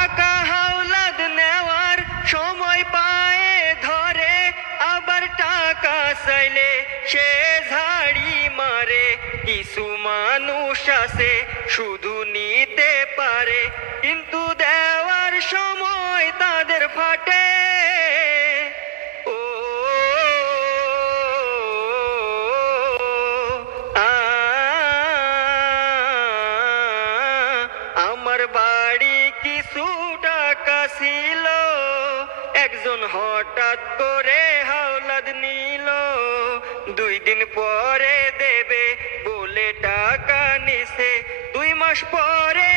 টাকা হাওলাদ নেওয়ার সময় পায়ে ধরে, আবার টাকা চাইলে সে ঝাড়ি মারে। কিছু মানুষ আছে শুধু নিতে পারে, কিন্তু দেওয়ার সময় তাদের ফাটে। ও আ আমার বাড়ি কিছু টাকা ছিল, একজন হঠাৎ করে হাওলাদ নিল। 2 দিন পরে দেবে বলে টাকা নিছে, 2 মাস পরে